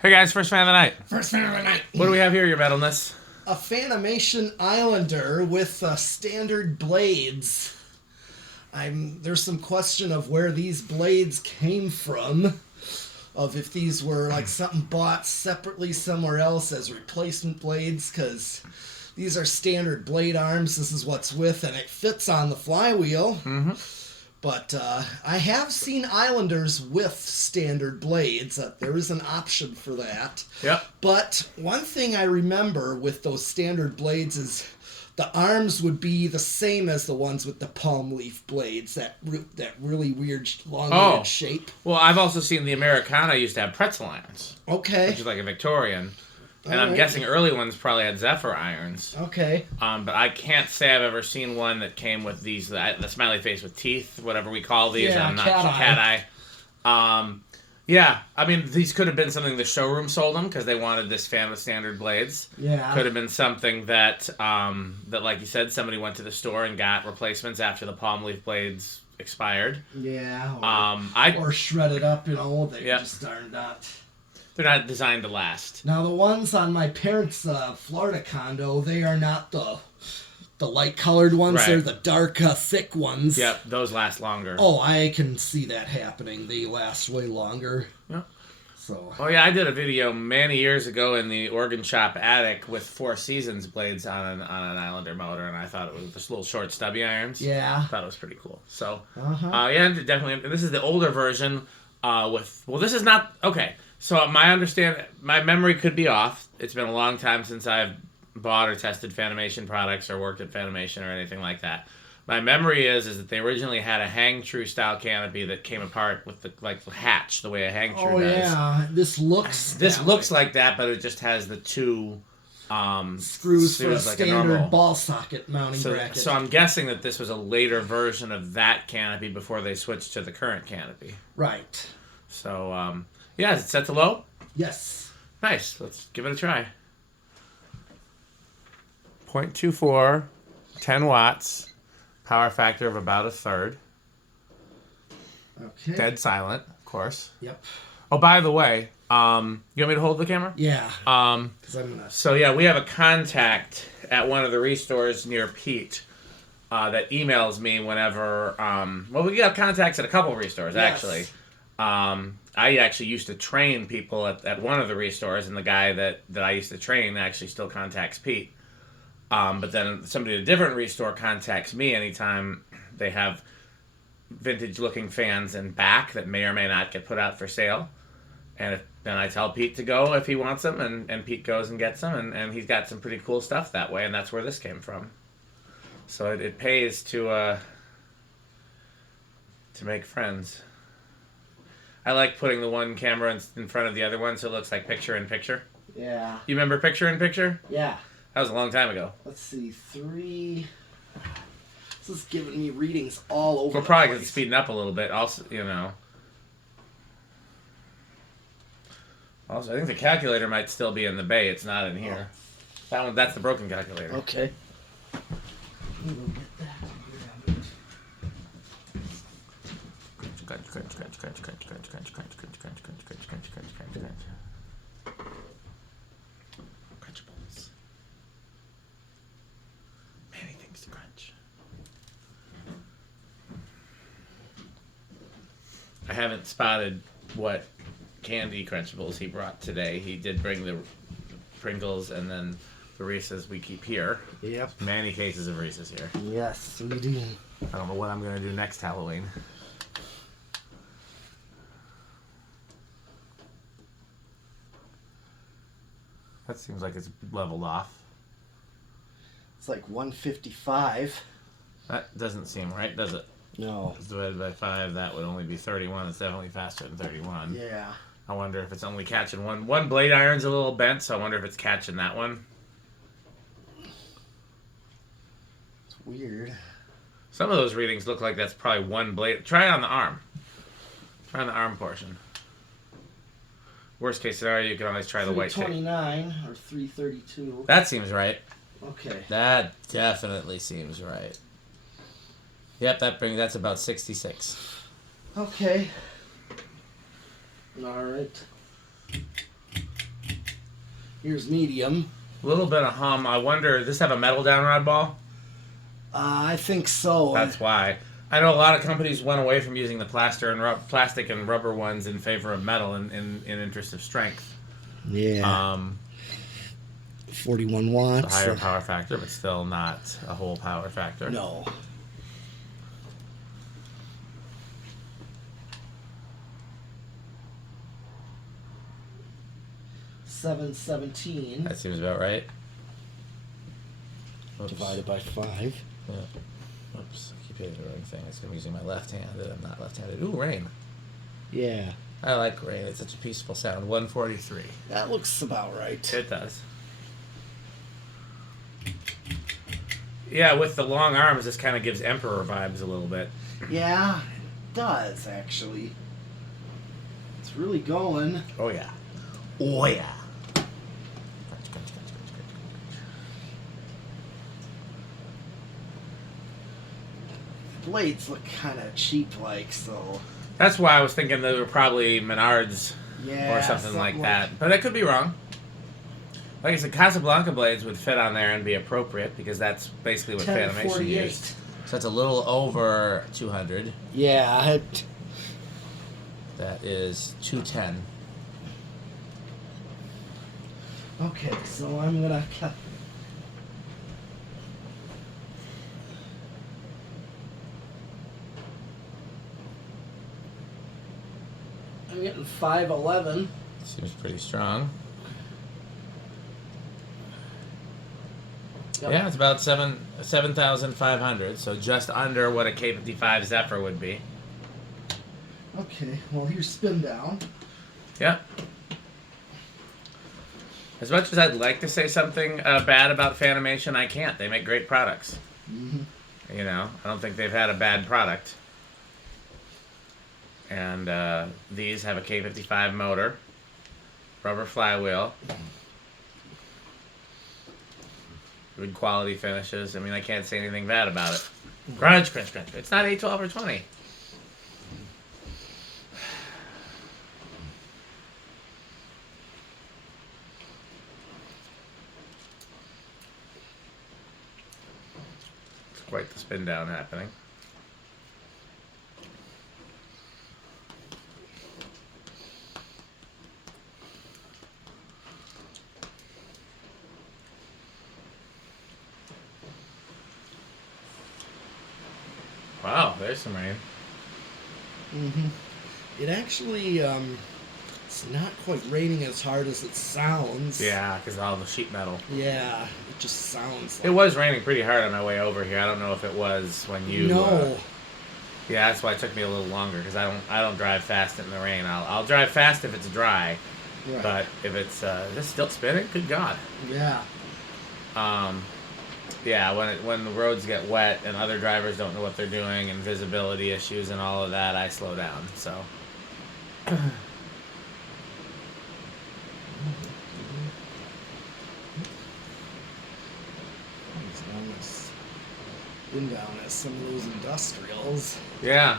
Hey guys, first fan of the night. First fan of the night. What do we have here, your metalness? A Fanimation Islander with standard blades. There's some question of where these blades came from. Of if these were like something bought separately somewhere else as replacement blades, because these are standard blade arms. This is what's with, and it fits on the flywheel. Mm-hmm. But I have seen Islanders with standard blades. There is an option for that. Yep. But one thing I remember with those standard blades is the arms would be the same as the ones with the palm leaf blades, that really weird long shape. Well, I've also seen the Americana used to have pretzel irons. Okay. Which is like a Victorian. And All I'm right. guessing early ones probably had Zephyr irons. Okay. But I can't say I've ever seen one that came with these, the smiley face with teeth, whatever we call these. Yeah, I'm not cat eye. Yeah, I mean, these could have been something the showroom sold them because they wanted this fan with standard blades. Yeah. Could have been something that, that, like you said, somebody went to the store and got replacements after the palm leaf blades expired. Yeah. Or shredded up, they just are not. They're not designed to last. Now, the ones on my parents' Florida condo, they are not the light-colored ones. Right. They're the dark, thick ones. Yep, those last longer. Oh, I can see that happening. They last way longer. Yeah. So. Oh, yeah, I did a video many years ago in the organ shop attic with Four Seasons blades on an Islander motor, and I thought it was just little short stubby irons. Yeah. I thought it was pretty cool. So, Uh-huh. definitely. And this is the older version this is not... Okay. So my memory could be off. It's been a long time since I've bought or tested Fanimation products or worked at Fanimation or anything like that. My memory is that they originally had a hang true style canopy that came apart with the hatch, the way a hang true does. Yeah, this looks like that, but it just has the two screws for a like standard ball socket mounting bracket. So I'm guessing that this was a later version of that canopy before they switched to the current canopy. Right. So yeah, is it set to low? Yes. Nice. Let's give it a try. 0.24, 10 watts, power factor of about a third. Okay. Dead silent, of course. Yep. Oh, by the way, you want me to hold the camera? Yeah. 'Cause I'm gonna... So yeah, we have a contact at one of the restores near Pete that emails me whenever. We got contacts at a couple of restores actually. I actually used to train people at one of the restores, and the guy that I used to train actually still contacts Pete. But then somebody at a different restore contacts me anytime they have vintage-looking fans in back that may or may not get put out for sale. And then I tell Pete to go if he wants them, and Pete goes and gets them, and he's got some pretty cool stuff that way, and that's where this came from. So it pays to make friends. I like putting the one camera in front of the other one so it looks like picture-in-picture. Yeah. You remember picture-in-picture? Yeah. That was a long time ago. Let's see, 3... This is giving me readings all over We're probably going to speeding up a little bit. Also, Also, I think the calculator might still be in the bay. It's not in here. That's the broken calculator. Okay. Crunchables. Many things to crunch. I haven't spotted what candy Crunchables he brought today. He did bring the Pringles and then the Reese's we keep here. Yep. Many cases of Reese's here. Yes, we do. I don't know what I'm going to do next Halloween. That seems like it's leveled off. It's like 155. That doesn't seem right, does it? No. It's divided by 5, that would only be 31. It's definitely faster than 31. Yeah. I wonder if it's only catching one. One blade iron's a little bent, so I wonder if it's catching that one. It's weird. Some of those readings look like that's probably one blade. Try it on the arm. Try on the arm portion. Worst case scenario, you can always try the white tape. 329 or 332. That seems right. Okay. That definitely seems right. Yep, that's about 66. Okay. All right. Here's medium. A little bit of hum. I wonder, does this have a metal downrod ball? I think so. That's why. I know a lot of companies went away from using the plastic and rubber ones in favor of metal in interest of strength. Yeah. 41 watts. It's a higher power factor, but still not a whole power factor. No. $7.17 That seems about right. Oops. divided by 5. Yeah. Oops. I keep hitting the wrong thing. I'm using my left hand, and I'm not left-handed. Ooh, rain. Yeah. I like rain. It's such a peaceful sound. 143. That looks about right. It does. Yeah, with the long arms, this kind of gives Emperor vibes a little bit. Yeah, it does, actually. It's really going. Oh, yeah. Oh, yeah. Blades look kind of cheap-like, so... That's why I was thinking they were probably Menards Yeah, or something like that. But I could be wrong. Like I said, Casablanca blades would fit on there and be appropriate because that's basically what Fanimation used. So it's a little over 200. Yeah, That is 210. Okay, so I'm gonna cut. I'm getting 511. Seems pretty strong. Yep. Yeah, it's about 7,500, so just under what a K55 Zephyr would be. Okay, well here's spin down. Yeah. As much as I'd like to say something bad about Fanimation, I can't. They make great products. Mm-hmm. You know, I don't think they've had a bad product. And these have a K55 motor, rubber flywheel, good quality finishes. I mean, I can't say anything bad about it. Crunch, crunch, crunch. It's not 8, 12, or 20. It's quite the spin down happening. Wow, there's some rain. Mm-hmm. It actually, it's not quite raining as hard as it sounds. Yeah, because of all the sheet metal. Yeah, it just sounds like... It was raining pretty hard on my way over here. I don't know if it was when you... No. Yeah, that's why it took me a little longer, because I don't drive fast in the rain. I'll drive fast if it's dry, Right. but if it's... is this still spinning? Good God. Yeah. Yeah, when the roads get wet and other drivers don't know what they're doing and visibility issues and all of that, I slow down, so... Been down as some of those industrials. Yeah.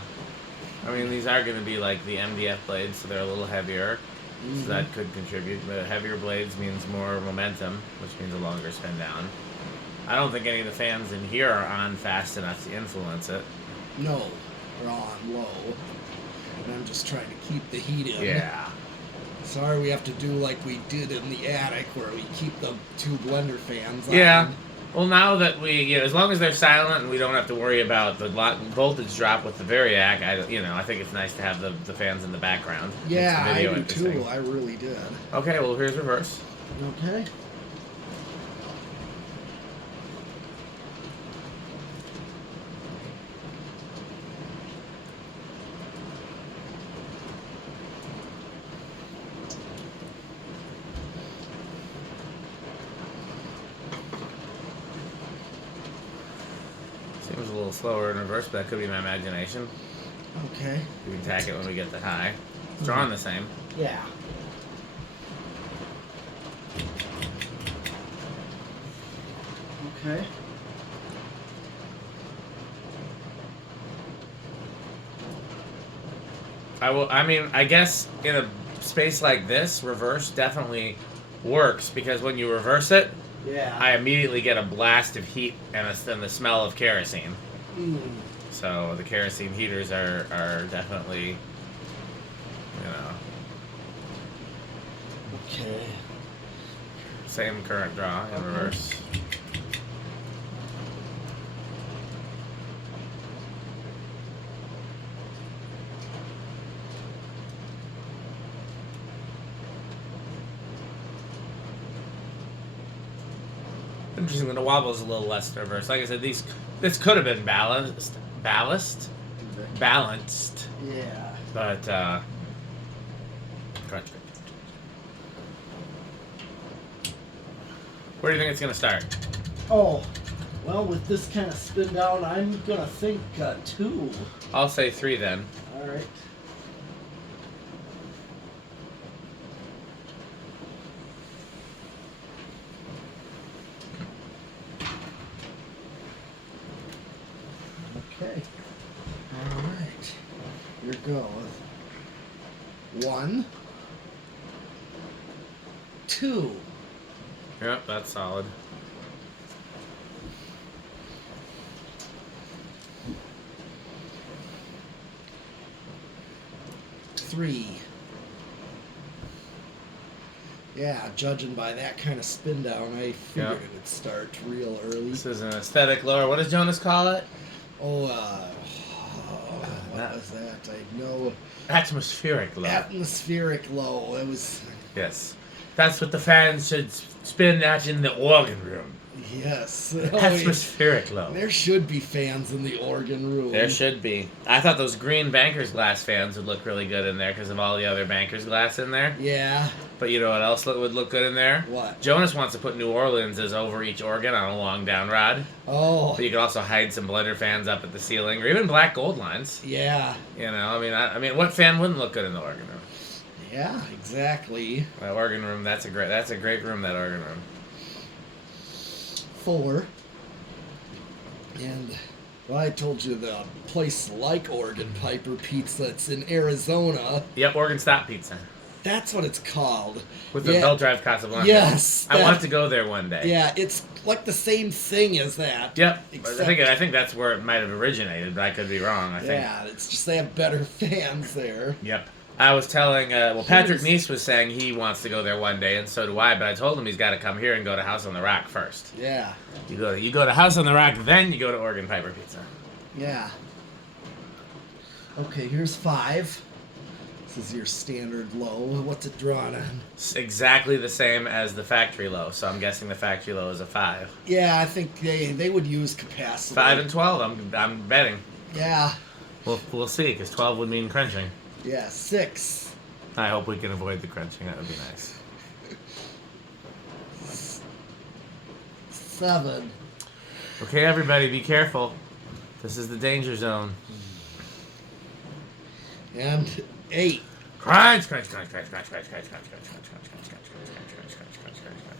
I mean, these are going to be like the MDF blades, so they're a little heavier. Mm-hmm. So that could contribute. But heavier blades means more momentum, which means a longer spin down. I don't think any of the fans in here are on fast enough to influence it. No, they're on low. And I'm just trying to keep the heat in. Yeah. Sorry we have to do like we did in the attic, where we keep the 2 blender fans on. Yeah. Well, now that as long as they're silent and we don't have to worry about the voltage drop with the Variac, I think it's nice to have the fans in the background. Yeah, Makes the video I do too. interesting. I really did. Okay, well, here's reverse. Okay. Seems a little slower in reverse, but that could be my imagination. Okay. We can tack it when we get the high. It's drawn the same. Yeah. Okay. I mean, I guess in a space like this, reverse definitely works because when you reverse it, Yeah. I immediately get a blast of heat and the smell of kerosene. Mm. So the kerosene heaters are definitely, you know, Okay. same current draw in reverse. Interesting that the wobble is a little less reverse. Like I said, this could have been balanced, Yeah. but where do you think it's gonna start? Oh, well, with this kind of spin down, I'm gonna think 2. I'll say 3 then. All right. Okay. All right. Here goes. 1, 2. Yep, that's solid. Three. Yeah, judging by that kind of spin down, I figured Yep. it would start real early. This is an aesthetic lower. What does Jonas call it? Oh, what was that? I know. Atmospheric low. Atmospheric low. It was. Yes. That's what the fans should spin at in the organ room. Yes. Atmospheric low. There should be fans in the organ room. There should be. I thought those green banker's glass fans would look really good in there because of all the other banker's glass in there. Yeah. But you know what else would look good in there? What? Jonas wants to put New Orleans's over each organ on a long down rod. Oh. But you could also hide some blender fans up at the ceiling, or even black gold lines. Yeah. You know, I mean, what fan wouldn't look good in the organ room? Yeah, exactly. That organ room, that's a great room, that organ room. 4. And, well, I told you the place like Organ Piper Pizza, it's in Arizona. Yep, organ stop pizza. That's what it's called. With the belt drive Casablanca. Yes. I want to go there one day. Yeah, it's like the same thing as that. Yep. Except, I think that's where it might have originated, but I could be wrong, I think. Yeah, it's just they have better fans there. Yep. I was telling, Patrick Neese was saying he wants to go there one day, and so do I, but I told him he's got to come here and go to House on the Rock first. Yeah. You go to House on the Rock, then you go to Organ Piper Pizza. Yeah. Okay, here's 5. This is your standard low. What's it drawn on? It's exactly the same as the factory low, so I'm guessing the factory low is a 5. Yeah, I think they would use capacitor. 5 and 12, I'm betting. Yeah. We'll see, because 12 would mean crunching. Yeah, 6. I hope we can avoid the crunching. That would be nice. 7. Okay, everybody, be careful. This is the danger zone. And 8. Crunch, crunch, crunch, crunch, crunch, crunch, crunch, crunch, crunch, crunch, crunch, crunch, crunch, crunch, crunch, crunch, crunch,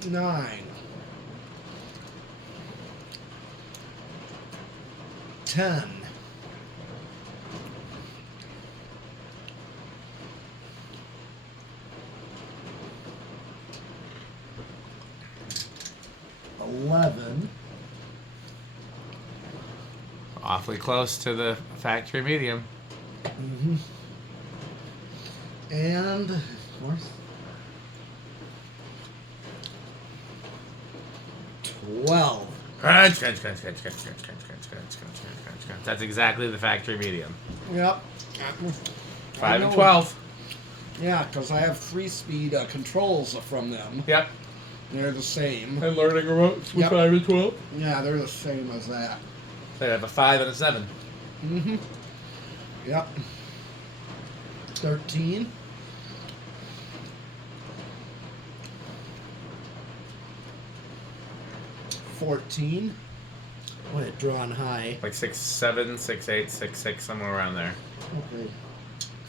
crunch. 9. 10. 11. Awfully close to the factory medium. Mm-hmm. And, of course, 12. Crunch, crunch, crunch, crunch, crunch, crunch, crunch, crunch, crunch, crunch, crunch, crunch, crunch. That's exactly the factory medium. Yep. 5 and 12. Yeah, because I have 3-speed controls from them. Yep. They're the same. And learning remotes with Yep. 5 and 12. Yeah, they're the same as that. They have a 5 and a 7. Mm-hmm. Yep. 13. 14. What it drawn high. Like 6, 7, 6, 8, 6, 6, somewhere around there. Okay.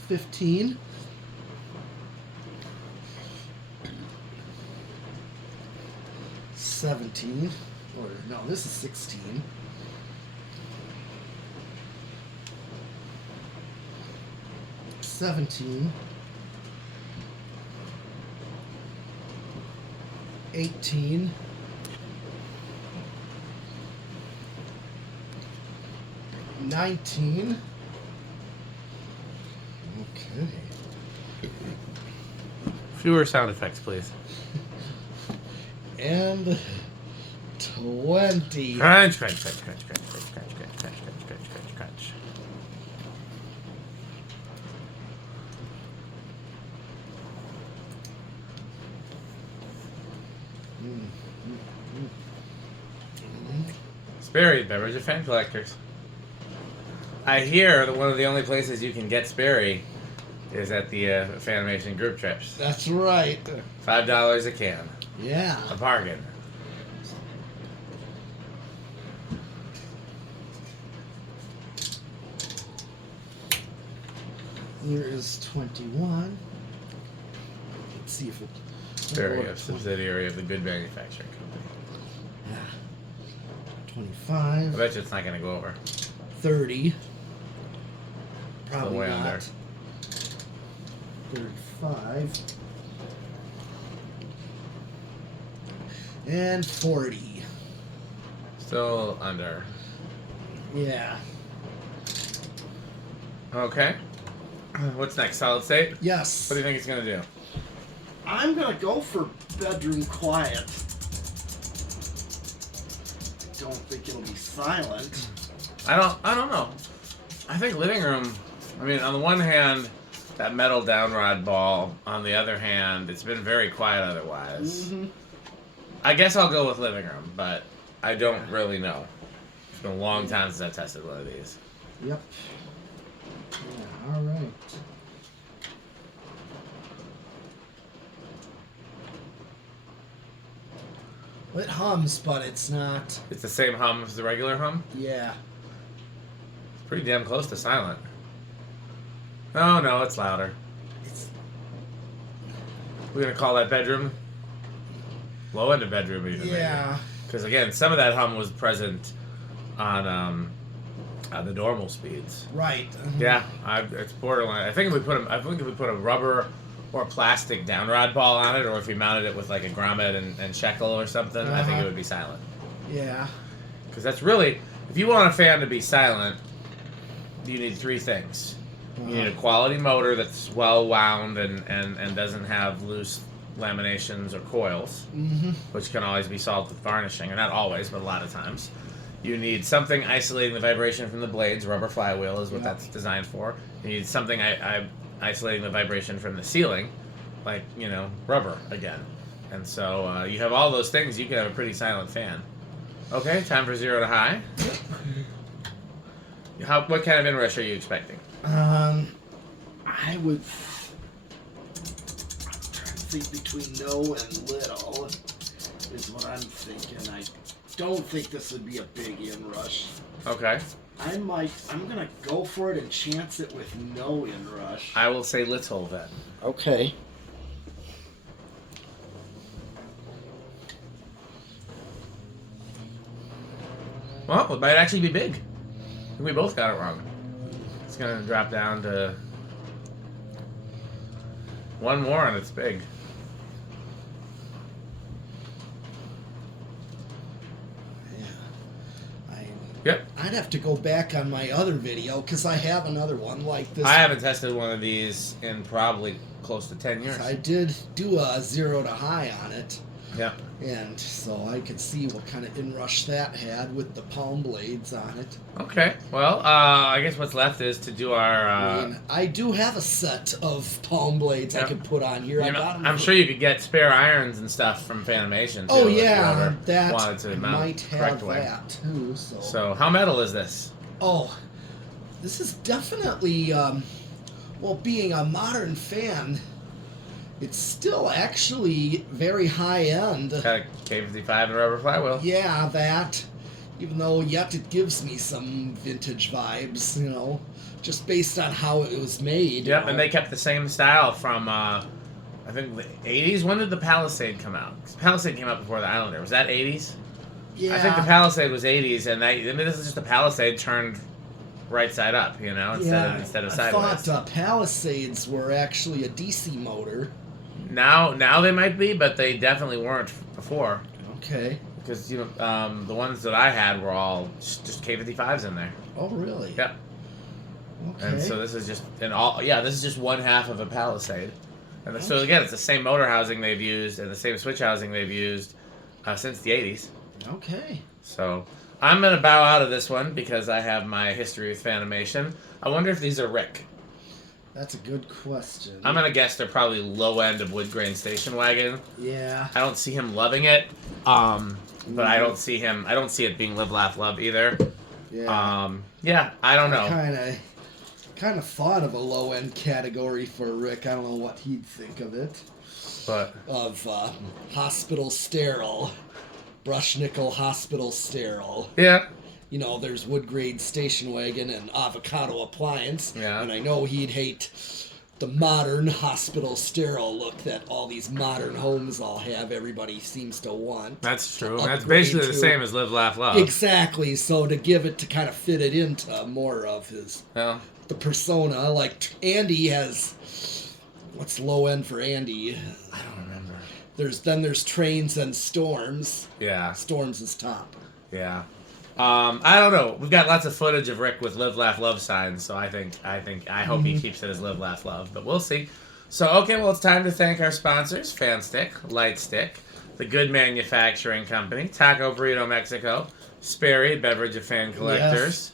15. 17. Or no, this is 16. 17, 18, 19. Okay. Fewer sound effects, please. And 20. Crunch, crunch, crunch, crunch, crunch, crunch, crunch, crunch, crunch, crunch, crunch, crunch, crunch. Sperry, beverage of fan collectors. I hear that one of the only places you can get Sperry is at the Fanimation group trips. That's right. $5 a can. Yeah. A bargain. Here is 21. Let's see if it... Sperry, a subsidiary of the Good Manufacturing Company. Yeah. I 25. bet you it's not going to go over. 30. Probably way not. under. 35. And 40. Still under. Yeah. Okay. What's next? Solid state? Yes. What do you think it's going to do? I'm gonna go for bedroom quiet. Don't think it'll be silent. I don't know. I think living room, I mean, on the one hand, that metal downrod ball. On the other hand, it's been very quiet otherwise. Mm-hmm. I guess I'll go with living room, but I don't really know. It's been a long time since I've tested one of these. Yep. Yeah, alright. It hums, but it's not. It's the same hum as the regular hum? Yeah. It's pretty damn close to silent. Oh no, it's louder. We're going to call that bedroom? Low end of bedroom even. Yeah. Because again, some of that hum was present on the normal speeds. Right. Yeah, it's borderline. I think if we put a rubber or plastic downrod ball on it, or if we mounted it with like a grommet and shekel or something, I think it would be silent. Yeah. Because that's really, if you want a fan to be silent, you need three things. You need a quality motor that's well wound and doesn't have loose laminations or coils, which can always be solved with varnishing, or not always, but a lot of times. You need something isolating the vibration from the blades. Rubber flywheel is what that's designed for. You need something isolating the vibration from the ceiling, like, rubber again. And so you have all those things, you can have a pretty silent fan. Okay, time for 0 to high. What kind of inrush are you expecting? I would... I'm trying to think between no and little is what I'm thinking. I don't think this would be a big inrush. Okay. I'm gonna go for it and chance it with no inrush. I will say little then. Okay. Well, it might actually be big. I think we both got it wrong. It's going to drop down to one more and it's big. Yep. I'd have to go back on my other video because I have another one like this. I haven't tested one of these in probably close to 10 years. I did do a 0 to high on it. Yeah. And so I could see what kind of inrush that had with the palm blades on it. Okay. Well, I guess what's left is to do our... I do have a set of palm blades I could put on here. I'm sure you could get spare irons and stuff from Fanimation, too. Oh, yeah. That wanted to mount might have way. that, too. So how metal is this? Oh, this is definitely... well, being a modern fan... It's still actually very high-end. Got a K55 and rubber flywheel. Yeah, that. Even though yet it gives me some vintage vibes, just based on how it was made. Yep, and they kept the same style from, I think, the 80s. When did the Palisade come out? Palisade came out before the Islander. Was that 80s? Yeah. I think the Palisade was 80s, and this is just a Palisade turned right side up, you know, instead of I sideways. thought Palisades were actually a DC motor. Now they might be, but they definitely weren't before. Okay. Because the ones that I had were all just K55s in there. Oh, really? Yep. Okay. And so this is just this is just one half of a Palisade. And so again, it's the same motor housing they've used and the same switch housing they've used since the 80s. Okay. So I'm gonna bow out of this one because I have my history with Fanimation. I wonder if these are Rick. That's a good question. I'm gonna guess they're probably low end of wood grain station wagon. Yeah. I don't see him loving it. But I don't see it being live, laugh, love either. Yeah. I don't know. Kind of thought of a low end category for Rick. I don't know what he'd think of it. But Of hospital sterile, brush nickel hospital sterile. yeah, You know, there's wood grade station wagon and avocado appliance. Yeah. And I know he'd hate the modern hospital sterile look that all these modern homes all have. Everybody seems to want. that's true. Upgrade That's basically the to- same as live, laugh, love. Exactly. So to give it to kind of fit it into more of Well, the persona, like Andy has. What's low end for Andy? I don't remember. There's trains and storms. Yeah, Storms is top. yeah. I don't know. We've got lots of footage of Rick with live, laugh, love signs, so I hope he keeps it as live, laugh, love, but we'll see. So, okay, well, it's time to thank our sponsors, Fan Stick, Light Stick, The Good Manufacturing Company, Taco Burrito Mexico, Sperry, Beverage of Fan Collectors,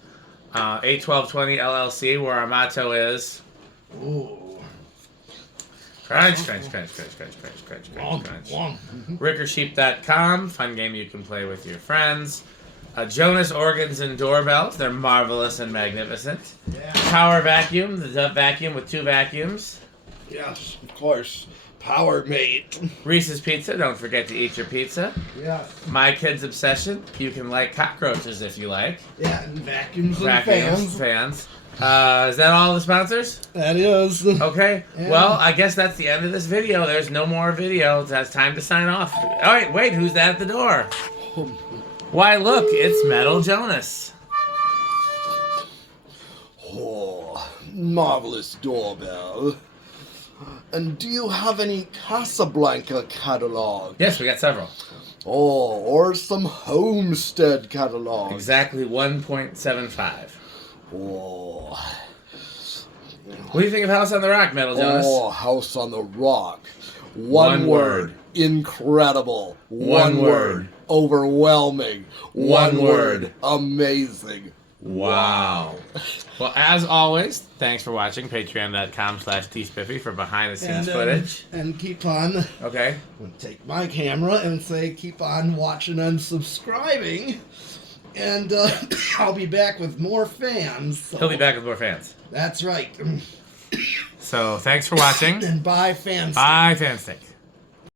81220 LLC, where our motto is... Ooh. Crunch, crunch, crunch, crunch, crunch, crunch, crunch, crunch, crunch. RickerSheep.com, fun game you can play with your friends. Jonas Organs and Doorbells, they're marvelous and magnificent. Yeah. Power Vacuum, the Duff Vacuum with 2 vacuums. Yes, of course. Power Mate. Reese's Pizza, don't forget to eat your pizza. Yeah. My Kid's Obsession, you can like cockroaches if you like. Yeah, and vacuums and Vacuums, fans. fans. Is that all the sponsors? That is. Okay, Yeah. well, I guess that's the end of this video. There's no more video. It's time to sign off. All right, wait, who's that at the door? Why, look, it's Metal Jonas. Oh, marvelous doorbell. And do you have any Casablanca catalog? Yes, we got several. Oh, or some Homestead catalog? Exactly 1.75. Oh. What do you think of House on the Rock, Metal Jonas? Oh, House on the Rock. One word. Incredible. One word. Overwhelming. One word. Amazing. Wow. Well, as always, thanks for watching. Patreon.com/tspiffy for behind-the-scenes footage. And keep on. Okay. I'm going to take my camera and say keep on watching and subscribing. And I'll be back with more fans. So. He'll be back with more fans. That's right. So, thanks for watching. And bye, fans. Bye, Fanstick.